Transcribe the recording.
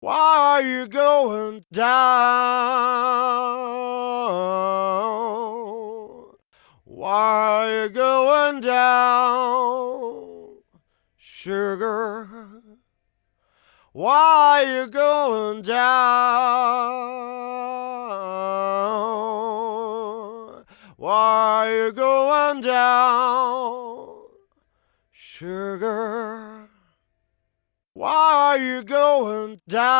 Why are you going down? Why are you going down, sugar? Why are you going down? Why are you going down, sugar? Why are you going down?